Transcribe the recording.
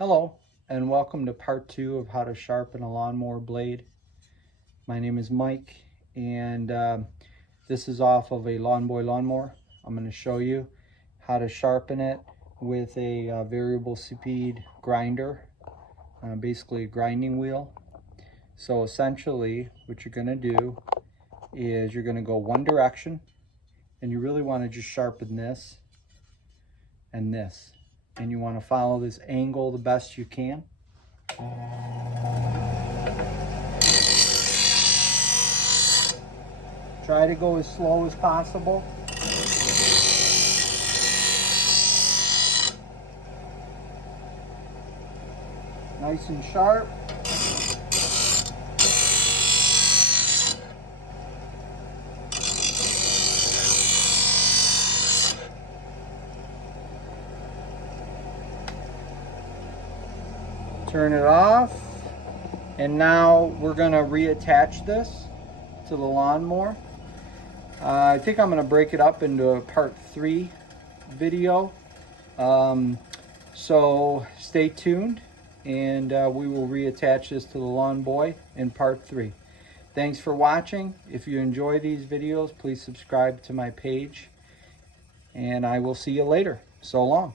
Hello, and welcome to part 2 of how to sharpen a lawnmower blade. My name is Mike, and this is off of a Lawn Boy lawnmower. I'm going to show you how to sharpen it with a variable speed grinder, basically a grinding wheel. So essentially what you're going to do is you're going to go one direction, and you really want to just sharpen this and this. And you want to follow this angle the best you can. Try to go as slow as possible. Nice and sharp. Turn it off. And now we're going to reattach this to the lawnmower. I think I'm going to break it up into a part 3 video. So stay tuned, and we will reattach this to the Lawn Boy in part 3. Thanks for watching. If you enjoy these videos, please subscribe to my page, and I will see you later. So long.